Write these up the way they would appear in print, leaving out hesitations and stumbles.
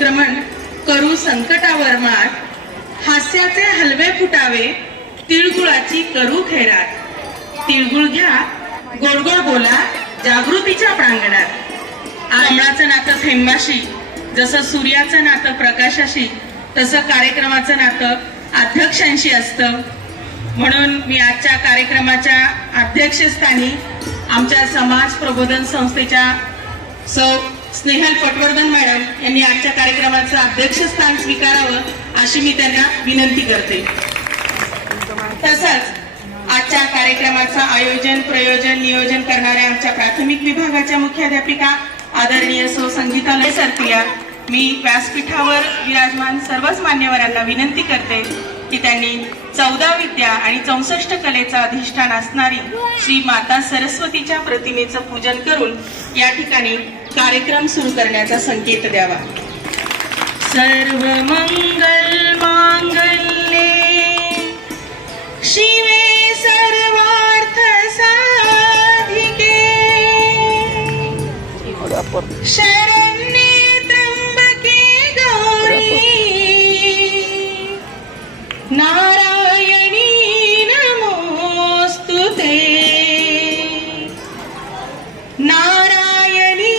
संक्रमण करू संकटावर मात, हास्याचे हलवे फुटावे तिळगुळाची करू खैरात. तिळगुळ घ्या गोड गोड बोला जागृतीच्या प्रांगणात. कमळाचं नातं थेंबाशी, जसं सूर्याचं नातं प्रकाशाशी, तसं कार्यक्रमाचं नातं अध्यक्षांशी असतं. म्हणून मी आजच्या कार्यक्रमाच्या अध्यक्षस्थानी आमच्या समाज प्रबोधन संस्थेच्या सौ स्नेहल पटवर्धन मॅडम यांनी आजच्या कार्यक्रमाचं अध्यक्षस्थान स्वीकारावं अशी मी त्यांना विनंती करते. तसंच आजच्या कार्यक्रमाचं आयोजन प्रयोजन नियोजन करणाऱ्या आमच्या प्राथमिक विभागाच्या मुख्याध्यापिका आदरणीय सौ संगीता सरतिया, मी व्यासपीठावर विराजमान सर्वच मान्यवरांना विनंती करते की त्यांनी 14 विद्या आणि 64 कलेचा अधिष्ठान असणारी श्री माता सरस्वतीच्या प्रतिमेचं पूजन करून या ठिकाणी कार्यक्रम सुरू करण्याचा संकेत द्यावा. सर्व मंगल मांगल्ये शिवे सर्वार्थ साधिके शरण्ये त्र्यंबके गौरी नारायणी नमोस्तुते नारायणी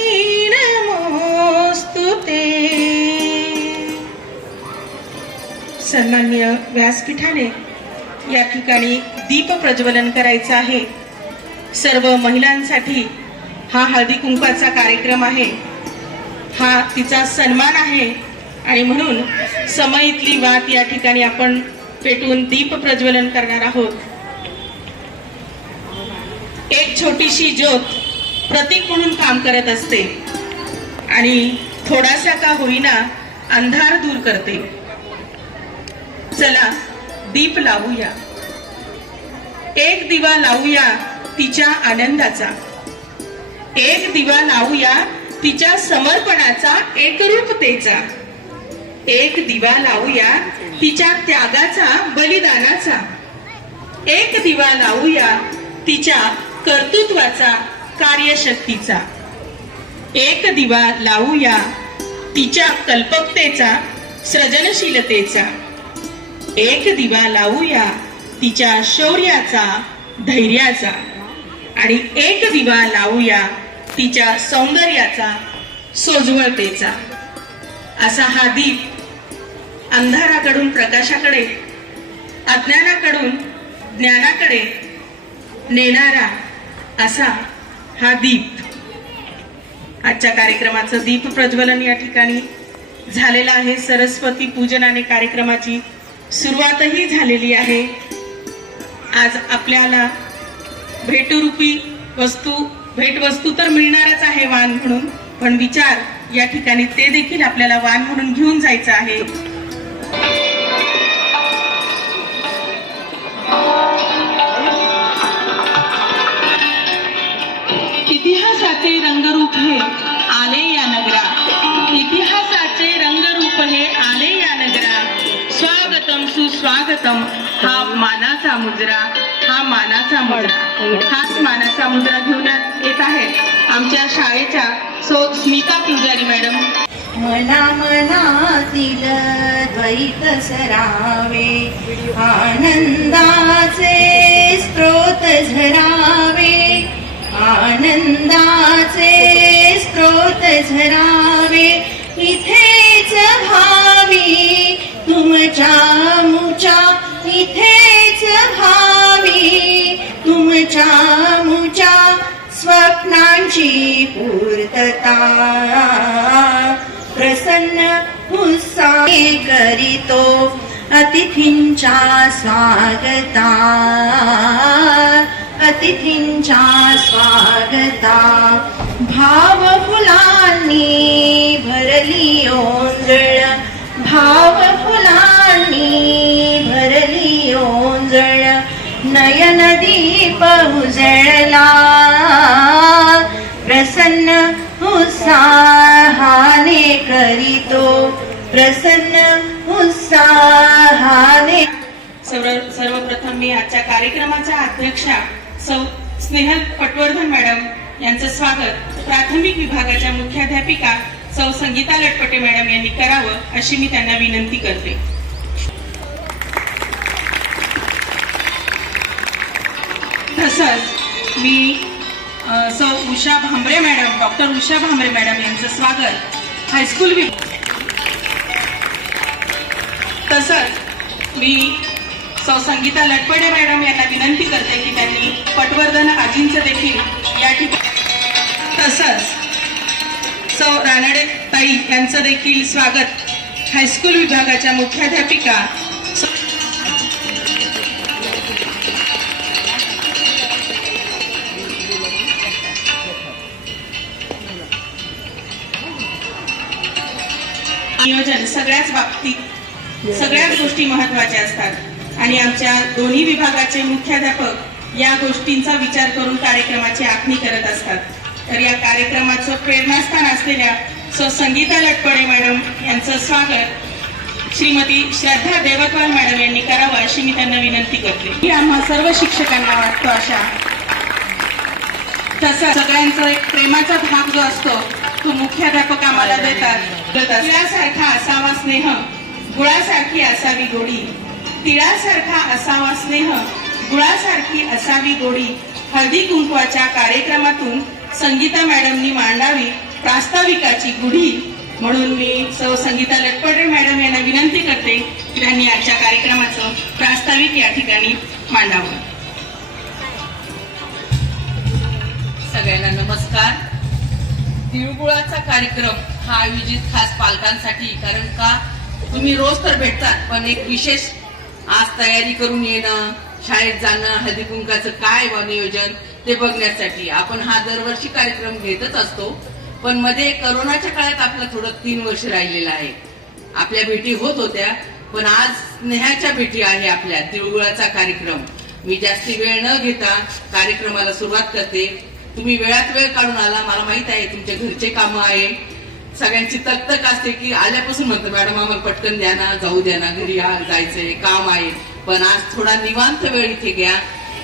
नमोस्तुते. सन्माननीय व्यासपीठाने या ठिकाणी दीप प्रज्वलन करायचं आहे. सर्व महिलांसाठी हा हळदी कुंकवाचा कार्यक्रम आहे, हा तिचा सन्मान आहे आणि म्हणून समईतली वात या ठिकाणी आपण पेटून दीप प्रज्वलन करणार आहोत. एक छोटीशी ज्योत प्रतीक म्हणून काम करत असते आणि थोडासा का होईना अंधार दूर करते. चला दीप लावूया, एक दिवा लावूया तिच्या आनंदाचा, एक दिवा लावूया तिच्या समर्पणाचा एकरूपतेचा, एक दिवा लावूया तिच्या त्यागाचा बलिदानाचा, एक दिवा लावूया तिच्या कर्तृत्वाचा कार्यशक्तीचा, एक दिवा लावूया तिच्या कल्पकतेचा सृजनशीलतेचा, एक दिवा लावूया तिच्या शौर्याचा धैर्याचा आणि एक दिवा लावूया तिच्या सौंदर्याचा सोज्वळतेचा. असा हा दीप अंधाराकडून प्रकाशाकडे अज्ञानाकडून ज्ञानाकडे नेणारा असा हा दीप. आजच्या कार्यक्रमाचं दीप प्रज्वलन या ठिकाणी झालेलं आहे. सरस्वती पूजनाने कार्यक्रमाची सुरुवातही झालेली आहे. आज आपल्याला भेटरूपी भेटवस्तू तर मिळणारच आहे वाण म्हणून, पण विचार या ठिकाणी ते देखील आपल्याला वाण म्हणून घेऊन जायचं आहे. इतिहासाचे रंगरूप हे आले या नगरा, इतिहासाचे रंगरूप हे आले या नगरा. स्वागतम सुस्वागतम हा मानाचा मुजरा, हा मानाचा मुजरा, हाच मानाचा मुजरा घेऊन येत आहेत आमच्या शाळेच्या सौ स्मिता पिंजारी मॅडम. मना मनातील द्वैत सरावे, आनंदाचे स्त्रोत झरावे, आनंदाचे स्त्रोत झरावे. इथेच भावी तुमच्या मुच्या, इथेच भावी तुमच्या मुच्या स्वप्नांची पूर्तता. प्रसन्न उत्साहे करीतो अतिथींच्या स्वागता, अतिथींच्या स्वागता. भाव फुलांनी भरली ओंजळ, भाव फुलांनी भरली ओंजळ. नयन दीप उजळला प्रसन्न उत्साहाने करीतो, प्रसन्न उत्साहाने. सर्वप्रथम मी आजच्या कार्यक्रमाच्या अध्यक्षा सौ स्नेहल पटवर्धन मॅडम यांचं स्वागत प्राथमिक विभागाच्या मुख्याध्यापिका सौ संगीता लटपटे मॅडम यांनी करावं अशी मी त्यांना विनंती करते. तसंच मी सौ Usha Bhambare madam, doctor Usha Bhambare madam यांचं स्वागत हायस्कूल तसंच मी सौ संगीता लटपटे मॅडम यांना विनंती करते की त्यांनी पटवर्धन आजींचं देखील या ठिकाणी, तसंच सौ रानडे ताई यांचं देखील स्वागत हायस्कूल विभागाच्या मुख्याध्यापिका नियोजन सगळ्याच बाबतीत सगळ्याच गोष्टी महत्वाच्या असतात आणि आमच्या दोन्ही विभागाचे मुख्याध्यापक या गोष्टींचा विचार करून कार्यक्रमाची आखणी करत असतात. तर या कार्यक्रमाचं प्रेरणास्थान असलेल्या सौ संगीता लटपडे मॅडम यांचं स्वागत श्रीमती श्रद्धा देवतवाल मॅडम यांनी करावं अशी मी त्यांना विनंती करते. ही आम्हा सर्व शिक्षकांना वाटतो अशा. तसं सगळ्यांचा एक प्रेमाचा भाग जो असतो तो मुख्याध्यापक आम्हाला देतात. तिळासारखा असावा स्नेह, गुळासारखी असावी गोडी, तिळासारखा असावा स्नेह, गुळासारखी असावी गोडी. हळदी कुंकवाच्या कार्यक्रमातून संगीता मॅडमनी मांडावी प्रास्ताविकाची गुढी. म्हणून मी सौ संगीता लटपटे मॅडम यांना विनंती करते की त्यांनी आजच्या कार्यक्रमाचं प्रास्ताविक या ठिकाणी मांडावं. सगळ्यांना नमस्कार. तिळगुळाचा कार्यक्रम हा आयोजित खास पालकांसाठी, कारण का तुम्ही रोज तर भेटतात पण एक विशेष आज तयारी करून येणं, शाळेत जाणं, हळदी कुंकाचं काय नियोजन ते बघण्यासाठी आपण हा दरवर्षी कार्यक्रम घेतच असतो. पण मध्ये करोनाच्या काळात आपलं थोडं 3 वर्ष राहिलेलं आहे. आपल्या भेटी होत होत्या पण आज स्नेहाच्या भेटी आहे आपल्या तिळगुळाचा कार्यक्रम. मी जास्ती वेळ न घेता कार्यक्रमाला सुरुवात करते. तुम्ही वेळात वेळ काढून आला, मला माहित आहे तुमच्या घरचे कामं आहे, सगळ्यांची तकतक असते की आल्यापासून म्हणतो मॅडम आम्हाला पटकन द्या ना, जाऊ द्या ना, घरी जायचंय, काम आहे. पण आज थोडा निवांत वेळ इथे घ्या.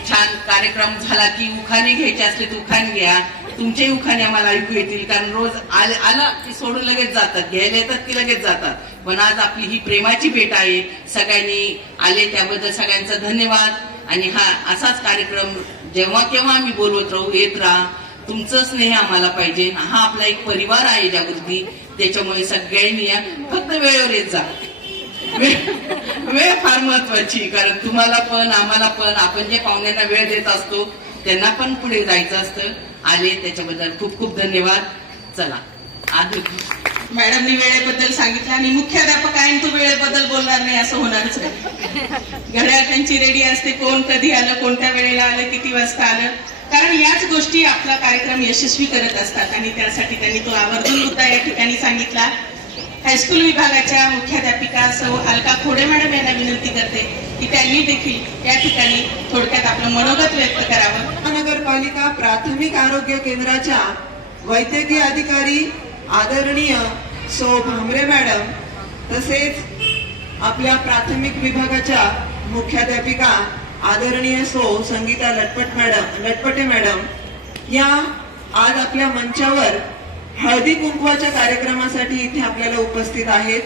छान कार्यक्रम झाला की उखाणे घ्यायचे असले तर उखाण घ्या. तुमचे उखाणे आम्हाला ऐकू येतील, कारण रोज आलं की सोडून लगेच जातात, घ्यायला येतात की लगेच जातात. पण आज आपली ही प्रेमाची भेट आहे. सगळ्यांनी आले त्याबद्दल सगळ्यांचा धन्यवाद. आणि हा असाच कार्यक्रम जेव्हा केव्हा आम्ही बोलवत राहू, येत राहा. तुमचं स्नेह आम्हाला पाहिजे. हा आपला एक परिवार आहे जागृती, त्याच्यामुळे सगळ्यांनी या. फक्त वेळेवर येत जा. वेळ फार महत्वाची, कारण तुम्हाला पण आम्हाला पण आपण जे पाहुण्यांना वेळ देत असतो त्यांना पण पुढे जायचं असतं. आले त्याच्याबद्दल खूप खूप धन्यवाद. चला आज मॅडमनी वेळेबद्दल सांगितलं आणि मुख्याध्यापक आहे तो वेळेबद्दल बोलणार नाही असं होणारच नाही. घड्याळ त्यांची रेडी असते, कोण कधी आलं, कोणत्या वेळेला आलं, किती वाजता आलं, कारण याच गोष्टी आपला कार्यक्रम यशस्वी करत असतात. आणि त्यासाठी त्यांनी तो आवर्जून मुद्दा या ठिकाणी सांगितला. हायस्कूल विभागाच्या मुख्याध्यापिका सौ अलका खोडे मॅडम यांना विनंती करते की त्यांनी देखील या ठिकाणी थोडक्यात आपलं मनोगत व्यक्त करावं. महानगरपालिका प्राथमिक आरोग्य केंद्राच्या वैद्यकीय अधिकारी आदरणीय सौ भांबरे मॅडम, तसेच आपल्या प्राथमिक विभागाच्या मुख्याध्यापिका आदरणीय सौ संगीता लटपटे मॅडम या आज आपल्या मंचावर हळदी कुंकवाच्या कार्यक्रमासाठी इथे आपल्याला उपस्थित आहेत.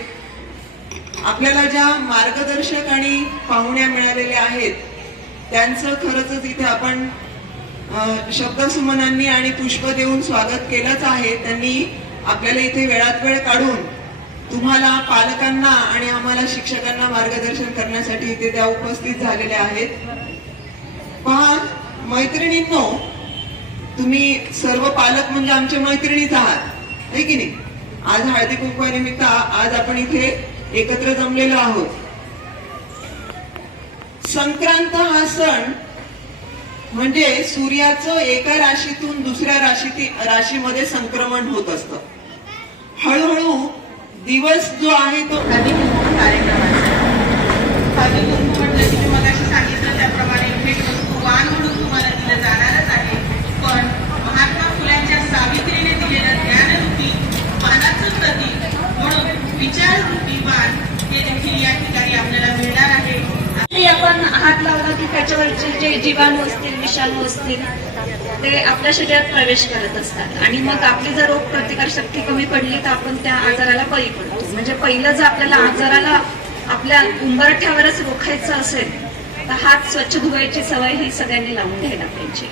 आपल्याला ज्या मार्गदर्शक आणि पाहुण्या मिळालेल्या आहेत त्यांचं खरंच इथे आपण शब्दसुमनांनी आणि पुष्प देऊन स्वागत केलंच आहे. त्यांनी आपल्याला इथे वेळात वेळ काढून तुम्हाला पालकांना आणि आम्हाला शिक्षकांना मार्गदर्शन करण्यासाठी इथे त्या उपस्थित झालेल्या आहेत. पहा मैत्रिणींनो, तुम्ही सर्व पालक म्हणजे आमच्या मैत्रिणीच आहात, है की नाही. आज हळदी कुंकवानिमित्त आज आपण इथे एकत्र जमलेलो आहोत. संक्रांत हा सण म्हणजे सूर्याचं एका राशीतून दुसऱ्या राशीमध्ये संक्रमण होत असतं. हळूहळू दिवस जो आहे तो हळदी कुंकू कार्यक्रमाचा हळदी कुंकू म्हटलं की मी मगाशी सांगितलं त्याप्रमाणे भेटवस्तू वाण म्हणून तुम्हाला दिलं जाणारच आहे. पण महात्मा फुल्यांच्या सावित्रीने दिलेलं ज्ञानरूपी वाणाचं प्रतीक म्हणून विचाररूपी वाण हे देखील या ठिकाणी आपल्याला मिळणार आहे. आपण हात लावला की त्याच्यावरचे जे जीवाणू असतील, विषाणू असतील ते आपल्या शरीरात प्रवेश करत असतात आणि मग आपली जर रोग प्रतिकार शक्ती कमी पडली तर आपण त्या आजाराला बळी पडतो. म्हणजे पहिलं जर आपल्याला आजाराला आपल्या उंबरठ्यावरच रोखायचं असेल तर हात स्वच्छ धुवायची सवय ही सगळ्यांनी लावून घ्यायला पाहिजे.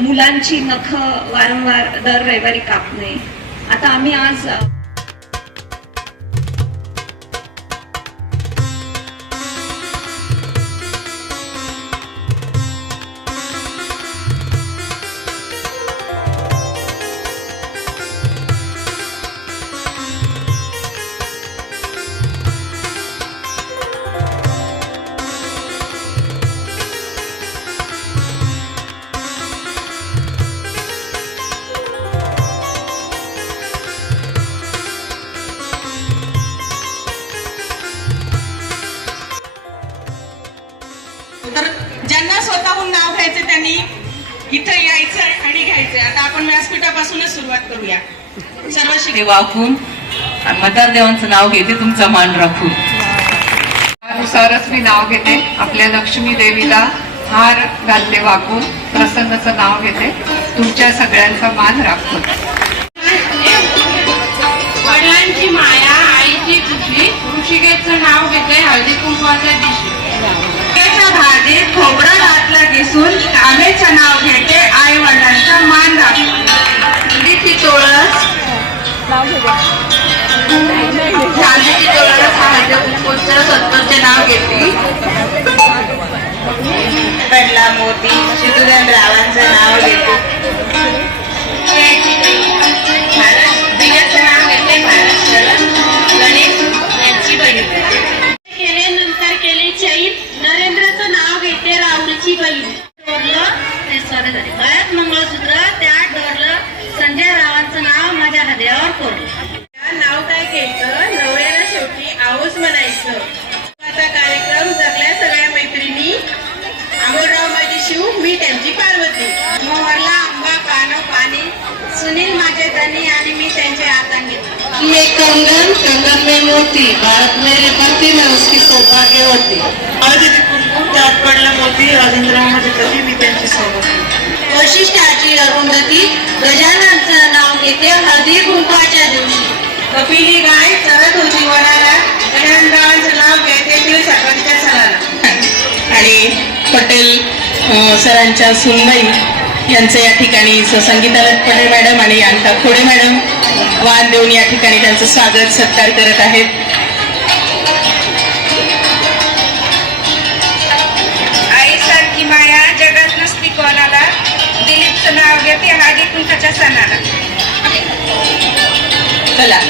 मुलांची नख वारंवार दर रविवारी कापणे. आता आम्ही आज तर ज्यांना स्वतःहून नाव घ्यायचं त्यांनी इथं यायचं आणि घ्यायचंय. आता आपण व्यासपीठापासूनच सुरुवात करूया. सर्व ते वाकून मतदार देवांचं नाव घेते, तुमचा मान राखून. त्यानुसारच मी नाव घेते. आपल्या लक्ष्मी देवीला हार घालते वाकून, प्रसन्नचं नाव घेते. तुमच्या सगळ्यांचा मान राखून. वडिलांची माया, आईची खुशी, ऋषिकेशचं नाव घेते हळदी कुंकवाच्या दिवशी. भाजीत खोबरं घातलं दिसून कामेचं नाव घेते, आई वडिलांचा मान राखून. चांदीची तुळस, चांदीची तुळस हळदी कुंकवाचं सत्तरचे नाव घेते. पडला मोती सिद्धूराम रावांचं नाव घेते. बियाचं नाव घेते भारत शरण गणेश यांची बहीण. केल्यानंतर केली चैन, नरेंद्रचं नाव घेते राहुलची बहीण. गळ्यात मंगळसूत्र त्यात डोरलं, संजय रावांचं नाव माझ्या हृदयावर कोरलं. नाव काय घ्यायचं, नवऱ्याला शेवटी आऊस म्हणायचं. आता कार्यक्रम जगल्या सगळ्या मैत्रिणी. अमोलराव माझी शिव, मी त्यांची पार्वती. मोहरला आंबा पानं पाणी, सुनील माझे धनी आणि मी त्यांचे हातांनी. में कंगन, कंगन में मोती, भारत मेरे पति में उसकी सौभाग्यवती. हळदीचे कुंकू त्यात पडला मोती, राजेंद्रराव माझे पती, मी त्यांची सोबत. वशिष्ठाची अरुंधती, गजाननचं नाव घेते हळदी कुंकवाच्या दिवशी. कपिली गाय चरत होती वनाला, गजाननरावांचं नाव घेते तीळ साखरेच्या सणाला. आणि पटेल सरांच्या सुनबाई यांचं या ठिकाणी संगीता पटेल मॅडम आणि अंका खोडे मॅडम वाण देऊन या ठिकाणी त्यांचं स्वागत सत्कार करत आहेत. आईसारखी माया जगात नसती कोणाला, दिलीपचं नाव घेते हळदी कुंकाच्या सणाला. चला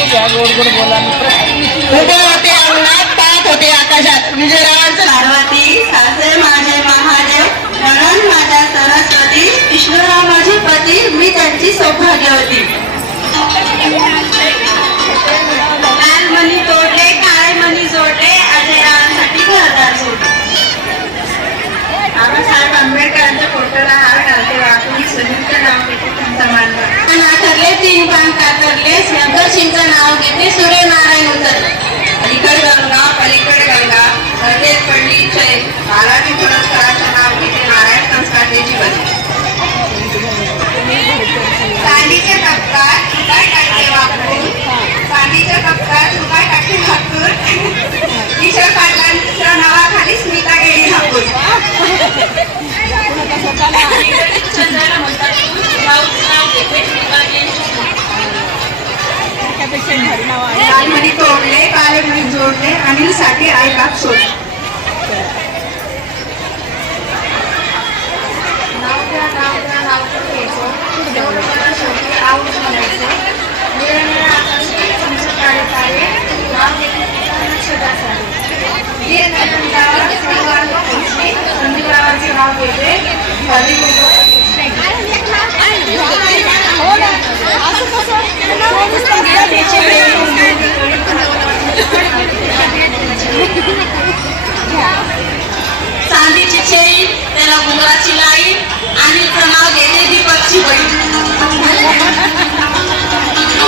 उभे होते अंगणात, पाहत होते आकाशात, विजयरावांचं पार्वती सासरे माझे महादेव, नणंद माझ्या सरस्वती, विष्णुराव माझे पती, मी त्यांची सौभाग्यवती. लाल मणी तोडले, काळे मणी जोडले, अजयरावांसाठी घरदार सोडले. बाबासाहेब आंबेडकरांच्या फोटोला हार घालते वाकून, सुनीलचं नाव घेते तुमचा मान राखून. नाथरले तीन पान कातरले, शंकरशिंचं नाव घेते सूर्यनारायण उतरले. अलीकडे गंगा पलीकडे गंगा, हळदेत पडली चैन, बालाजी पुरस्काराचं नाव घेते नारायण संस्कारतेची बहीण. चांदीचे कपकार तुकाय टाकले वापरून, चांदीच्या कपकार तुकाय टाकले वापरून, किशोर पाटलांच्या नावाखाली स्मिता गेली हापूस. चंद्राला म्हणतात राऊत नाव घेते लाल मणी तोडले, काळे मणी जोडले, अनिलसाठी आई बाप सोडले. नाव द्या नाव घ्यायचं, देवळाला शेवटी आऊस म्हणायचं. निळनिळ्या आकाशात चमचम काळे तारे, नाव घेते नक्षत्रासारे. वीरनंदनराव, श्रीवान खुशी, संदीपरावांचं नाव घेते हळदी कुंकवाच्या दिवशी. चांदीची चैन, त्याला घुंगराची लाईन आणि नाव घेते दीपकची बहीण.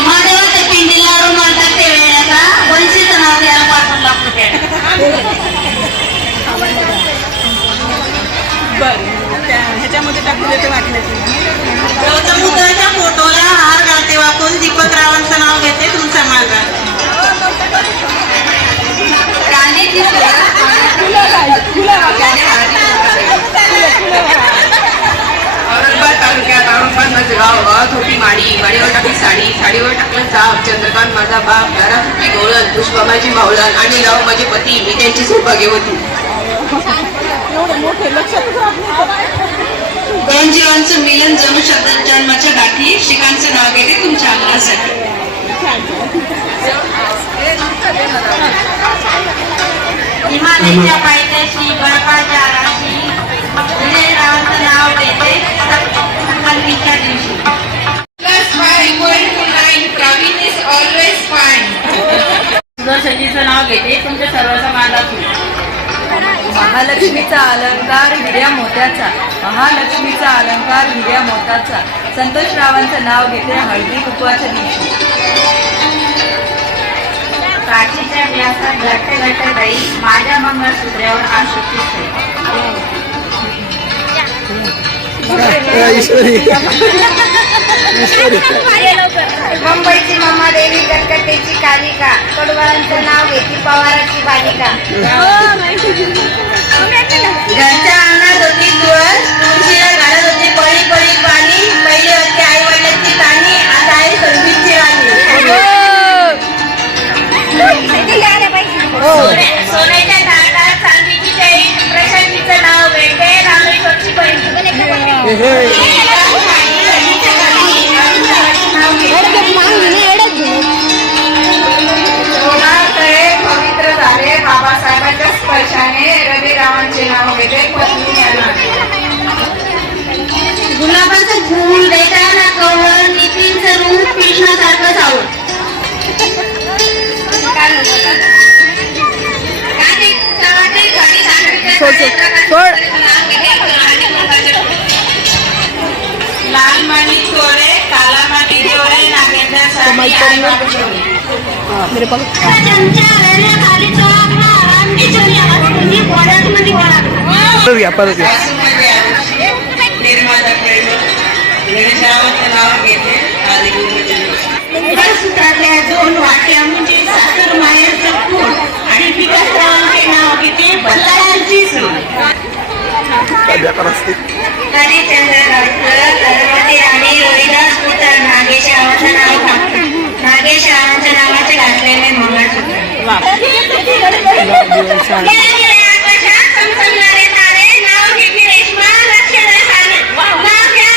महादेवाच्या पिंडीला रुमाल टाकते वेळेचा, वंशीचं नाव द्यायला पाठवून लागतो पेढा. माझं गाव गावात होती माडी माडीवर टाकली साडी साडीवर टाकलं चाप चंद्रकांत माझा बाप दारात होती गवळण पुष्पा माझी मावळण आणि राव माझे पती मी त्यांची सौभाग्यवती. दोन जीवांचं मिलन जणू शब्द जन्माच्या गाठी शिकांचं नाव घेते तुमच्या अंगणासाठी. हिमालयाच्या पायथ्याशी बर्फाच्या राशी रावांचं नाव घेते हल्लीच्या दिवशी. सुदर्शनीचं नाव घेते तुमच्या सर्वांचा मान राखून. महालक्ष्मीचा अलंकार हिऱ्या मोत्याचा, महालक्ष्मीचा अलंकार हिऱ्या मोत्याचा, संतोषरावांचं नाव घेते हळदी कुंकवाच्या दिवशी. काठीच्या व्यासात घट्ट घट्ट दही माझ्या मंगळसूत्र्यावर आशुची मुंबईची मम्मादेवी कलकत्त्याची कालिका कडवळांचं नाव घेते पवाराची बालिका. घरच्या अंगणात होती तुळस तुळशीला घालत होती पळी पळी पाणी पहिले होते आई वडिलांची काणी आता आहे संगीतची राणी. सोन्याच्या ताटात चांदीची चैन प्रशांतीचं नाव भेटे रामेश्वरची बहीण. पवित्र झाले बाबासाहेबांच्या स्पर्शाने रविरावांचे नाव घेते पत्नी गुलाबाचं फूल देताना कवळ नितीनचं रूप कृष्णासारखं सावळ. लाल माणी चोरे काला माणी चोरे सूत्रातल्या दोन वाट्या म्हणजे सासर मायाचं फूल आणि विकासरावांचे नाव घेते बल्लाळांची सून. सरस्वती आणि रोहिदास पुत्र नागेशरावांचं नाव घातलं. नागेशरावांच्या नावाचे घातलेले मंगळसूत्र. आकाशात चमचमणारे तारे नाव घेतले रेश्मा लक्ष्मण साने. नाव घ्या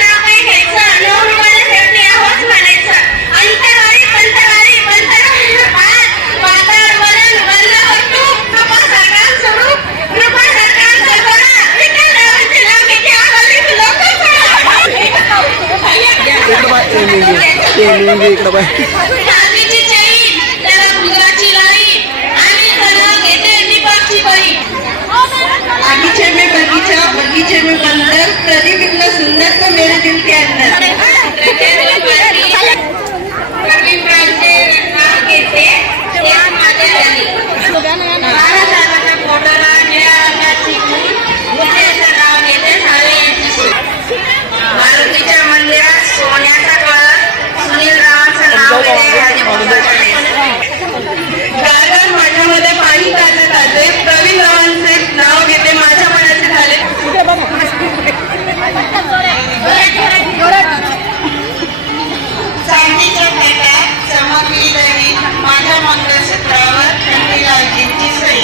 नाव काय घ्यायचं नऊ रुपयाला भेटणे आहोत म्हणायचं. अंतराळी पंतराळी पाताळ वलन वल्लभ तूप कृपा सरकार स्वरूप कृपा सरकार सरबरा विठ्ठल रावांचे नाव घेते आवडले चांदीची चैन त्याला गुजराची लाई आणि त्याला घेते निपाची बाई. बगीचे में बंदर प्रदीप इतना सुंदर तो मेरे दिल के अंदर. रवींद्रांचे नाव घेते त्या माझ्या राणी. बाळासाहेबांच्या फोटोला निळ्या रंगाची फूल मुलीचं नाव घेते सावळ्यांची सून. मारुतीच्या मंदिरात सोन्याचा कळस सुनील रावांचं नाव घेते राजपूताच्या नेस. गार्डन माझ्यामध्ये पाणी ताजे ताजे प्रवीण रावांचे नाव घेते माझ्या मनाचे झाले. चांदीच्या पेट्यात चमकली दरी माझ्या मंगळसूत्रावर खंडीलालजींची सई.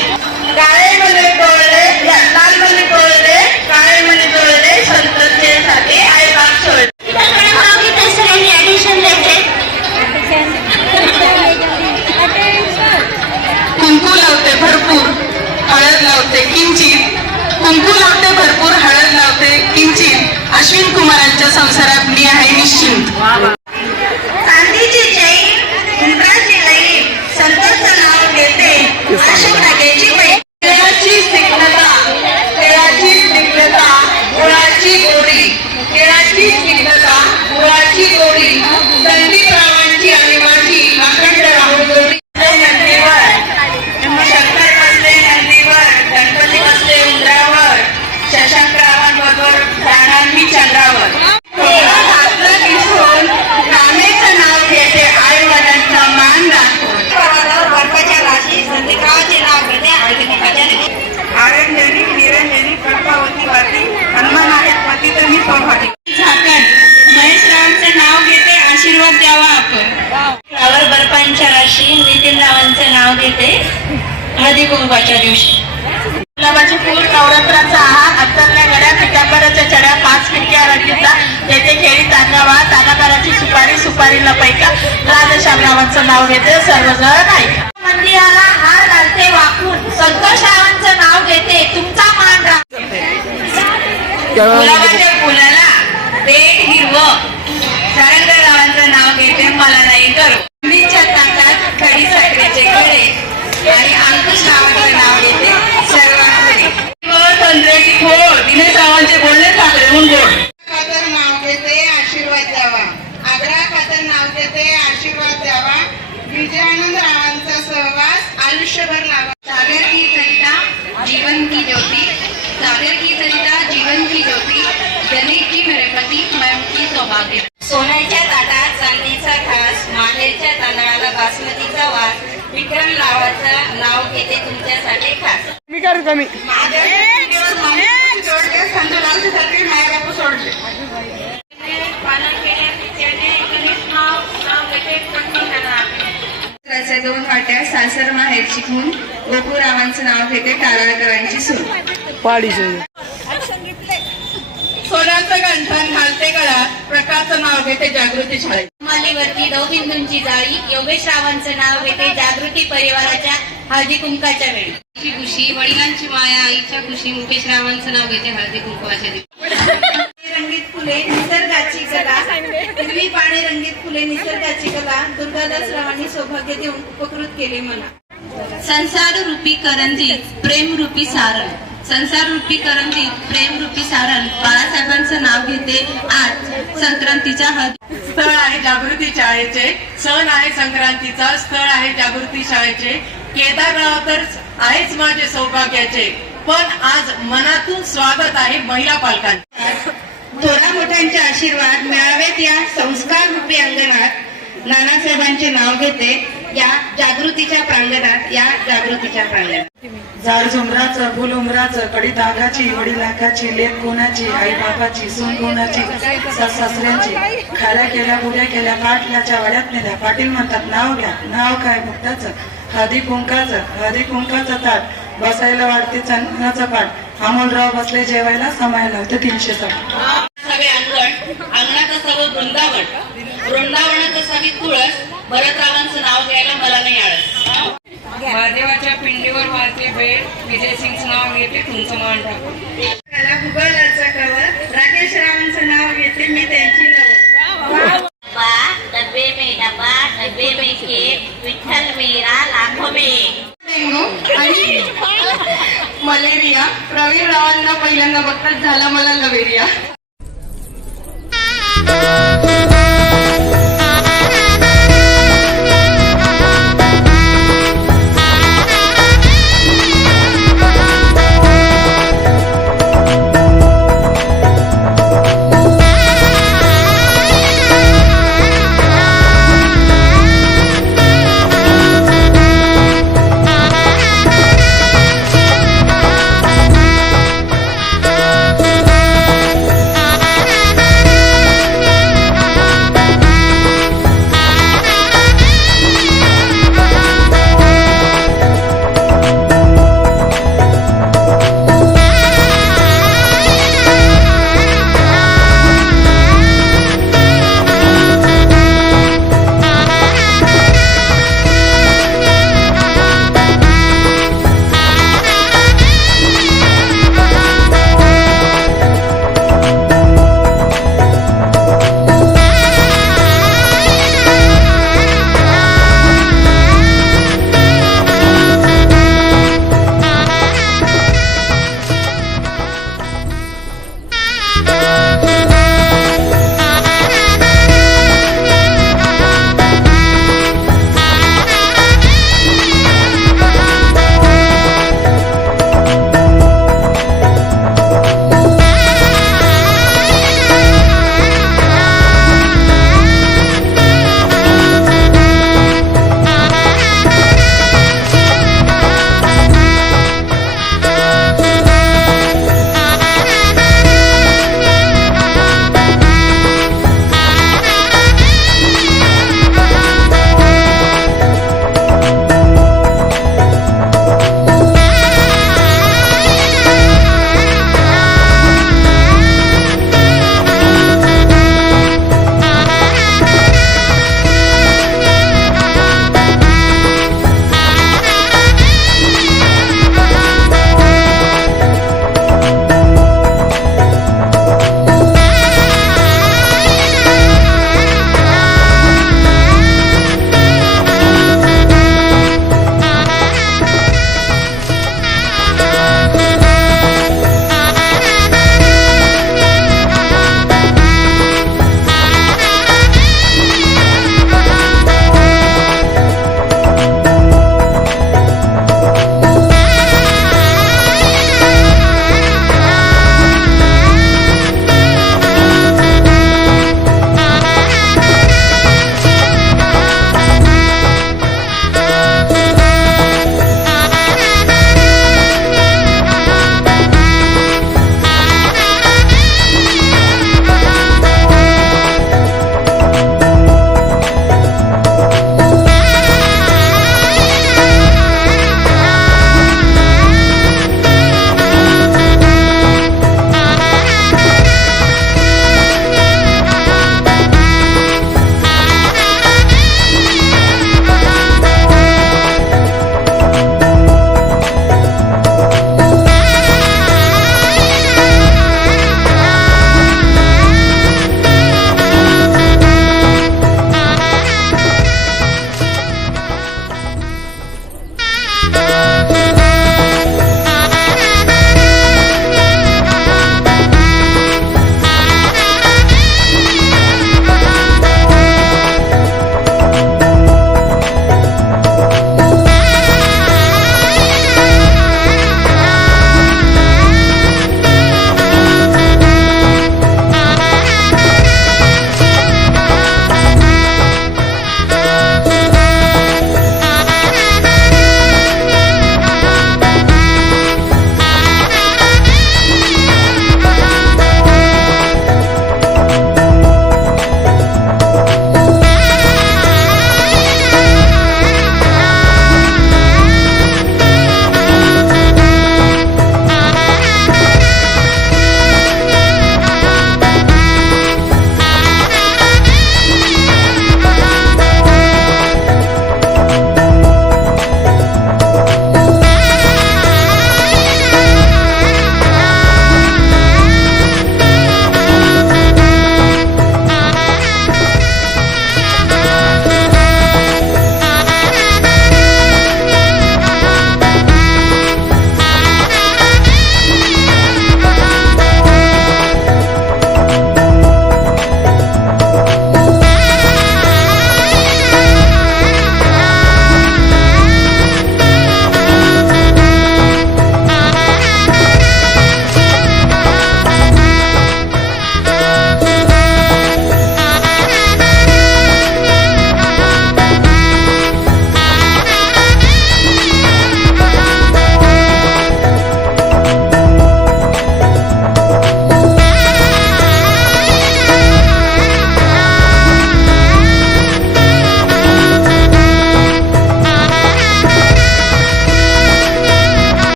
काळे मणी डोळले लाल मणी डोळले काळे मणी डोळले संतोषेसाठी आई बाग सोडले. कुंकू लावते भरपूर हळद लावते किंचित कुंकू लावते भरपूर हळद लावते किंचित अश्विन कुमारांच्या संसारात मी आहे निश्चिंत. चांदीची चैन इंद्राची लई संतोषचं नाव घेते अशोक राजाची बहीण. केळाची स्निग्धता गुळाची गोडी केळाची स्निग्धता गुळाची गोडी संदीप रावांची आणि माझी अखंड राहुल जोडी. नंदीवर शंकर बसले नंदीवर गणपती बसले उंदरावर शशांक रावांबरोबर जाणार मी चंद्रावर. घातलं किशोर हळदी कुंकवाच्या दिवशी. गुलाबाची फूल नवरात्राचा आहार अंतरल्या गड्या पितांबराच्या चढ्या 5 खिडक्या रंगीचा तेथे खेळी तांगावा तानाकाराची सुपारी सुपारीला पैका राजशामरावांचं नाव घेते सर्वजण ऐका. मंदिराला हार घालते वाकून संतोषरावांचं नाव घेते तुमचा मान राखते. गुलाबाच्या फुलाला पेट हिरवं सारंगरावांचं नाव घेते मला नाही करू. मीच्या ताटात खडी साखरेचे खडे आणि अंकुशरावांचं नाव घेते सर्वांकडे. तंत्र्याची खोड दिनेशरावांचे बोलणे साखरेहून गोड. खातर नाव घेते आशीर्वाद द्यावा आग्रा खातर नाव घेते आशीर्वाद द्यावा विजयानंद रावांचा सहवास आयुष्यभर लावा. सागर की सरिता जीवन की ज्योति सागर की सरिता जीवन की ज्योति जने की मेरे पति स्वयं की सौभाग्य. सोन्याच्या ताटात चांदीचा घास मांडेच्या तांदळाला बासमतीचा वास विक्रम नावाचं नाव घेते तुमच्यासाठी खास. त्याच्या 2 वाट्या सासर माहेर शिकून गोकुळरावांचं नाव घेते टारळकरांची सून. सोन्याचं गंठण घालते गळ्यात प्रकारचं नाव घेते जागृती शाळेत. मालेवरती दौबिंदूंची जाळी योगेशरावांचं नाव घेते जागृती परिवाराच्या हळदी कुंकाच्या वेळी. खुशी वडिलांची माया आईच्या खुशी मुकेशरावांचं नाव घेते हळदी कुंकवाच्या दिवशी. रंगीत फुले निसर्गाची कला हिरवी पाने रंगीत फुले निसर्गाची कला दुर्गादास रावांनी सौभाग्य देऊन उपकृत केले मला. संसार रूपी करंजीत प्रेम रूपी सारण संसार रूपी करंजीत प्रेम रूपी सारण बाळासाहेबांचं नाव घेते आज संक्रांतीच्या हळदी. स्थळ आहे जागृती शाळेचे सण आहे संक्रांतीचा स्थळ आहे जागृती शाळेचे केदारराव तर आहेच माझे सौभाग्याचे पण आज मनातून स्वागत आहे महिला पालकांचे. थोरा मोठ्यांचे आशीर्वाद मिळावेत या संस्कार रूपी अंगणात नानासाहेबांचे नाव घेते या जागृतीच्या प्रांगणात झाड झुमराचं फुल उमराचं कडी धागाची वडिलाकाची लेक कोणाची आई बापाची सून कोणाची सासऱ्यांची खाऱ्या केल्या बुड्या केल्या पाटल्याच्या वाड्यात नेल्या पाटील म्हणतात नाव घ्या नाव काय मुक्ताचं हळदी कुंकाचं ताट बसायला वाढते चंदनाचं पाठ अमोलराव बसले जेवायला समायला होते 300 सगळे अंगणात असावं वृंदावनात असावी तुळस भरतरावांचं नाव घ्यायला मला नाही आळस. महादेवाच्या पिंडीवर मारते भेट विजयसिंगचं नाव घेते तुमचं मान टाकून. कला भूगोलाचा कवर राकेश रावांचं नाव घेते मी त्यांची नवल. डब्बे में केक विठ्ठल मेरा लाखों में. डेंगू आणि मलेरिया प्रवीण रावांना पहिल्यांदा बघताच झाला मला लवेरिया.